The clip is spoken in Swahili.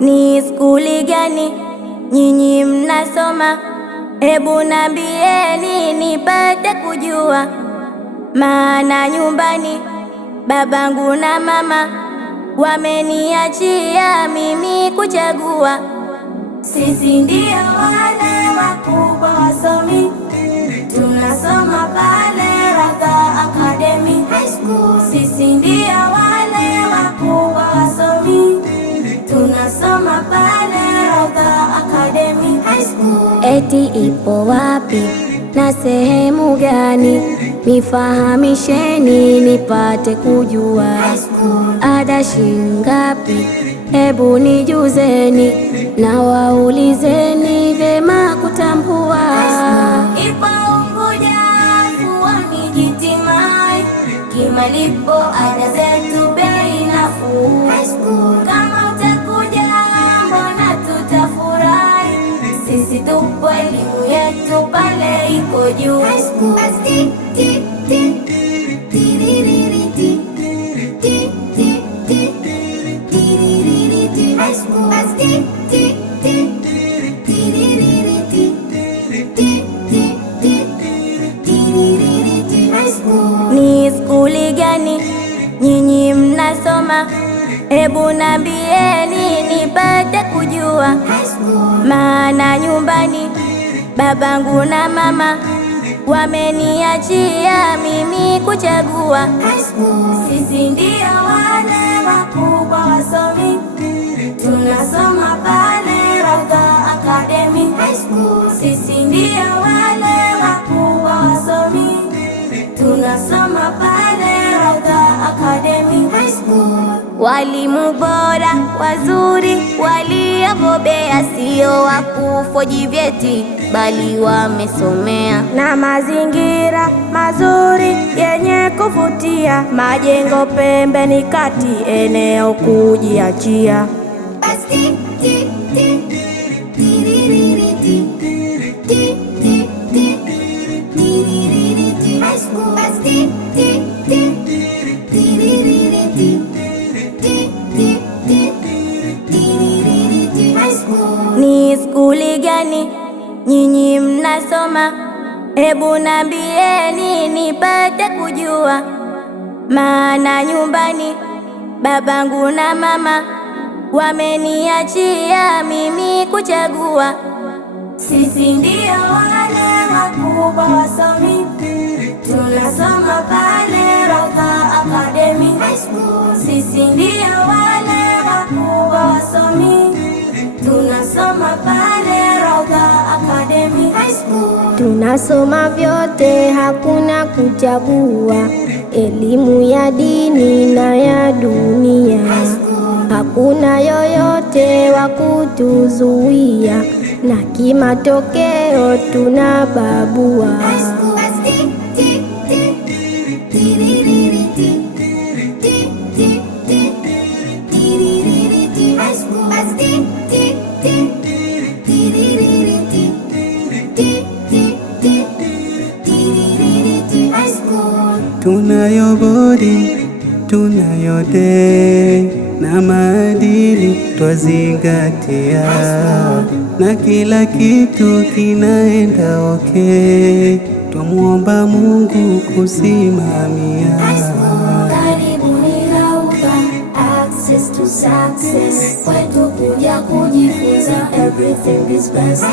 Ni skuli gani nyinyi mnasoma? Hebu nambieni nipate kujua, maana nyumbani babangu na mama wameniachia mimi kuchagua. Sisi ndio wale wakubwa wasomi, tunasoma pale Radha Academy High School. Sisi ndio wale wakubwa wasomi, tunasoma pale Radha Academy High School. Eti ipo wapi na sehemu gani? Nifahamisheni nipate kujua. Ada shingapi? Hebu nijuzeni na waulizeni vyema kutambua. Ipo Unguja, Fuoni, Jitimai, kimalipo ada zetu bei nafuu. Kama utakuja mbona tutafurahi, sisi tupo elimu yetu pale iko juu. Ni skuli gani nyinyi mnasoma? Hebu nambieni nipate kujua, maana nyumbani babangu na mama wameniachia mimi kuchagua. Sisi ndio wale wakubwa wasomi, tunasoma pale Radha Academy High School. Sisi ndio wale wakubwa wasomi, tunasoma pale Radha Academy High School. Walimu bora wazuri waliobobea, sio wakufoji vyeti bali wamesomea, na mazingira mazuri yenye kuvutia, majengo pembeni kati eneo kujiachia. Ni skuli gani nyinyi mnasoma? Hebu nambieni nipate kujua, maana nyumbani babangu na mama wameniachia mimi kuchagua. Sisi ndio wale wakubwa wasomi, tunasoma pale Radha Academy High School. Sisi ndio wale wakubwa wasomi, tunasoma pale Radha Academy High School. Tunasoma vyote, hakuna kuchagua, elimu ya dini na ya dunia. Hakuna yoyote wa kutuzuia, na kimatokeo tunababua. Tunayo bodi, tunayo day na maadili twazingatia, na kila kitu kinaenda okay. Twamuomba Mungu kusimamia. Karibuni Radha, access to success, kwetu kuja kujifunza, everything is best.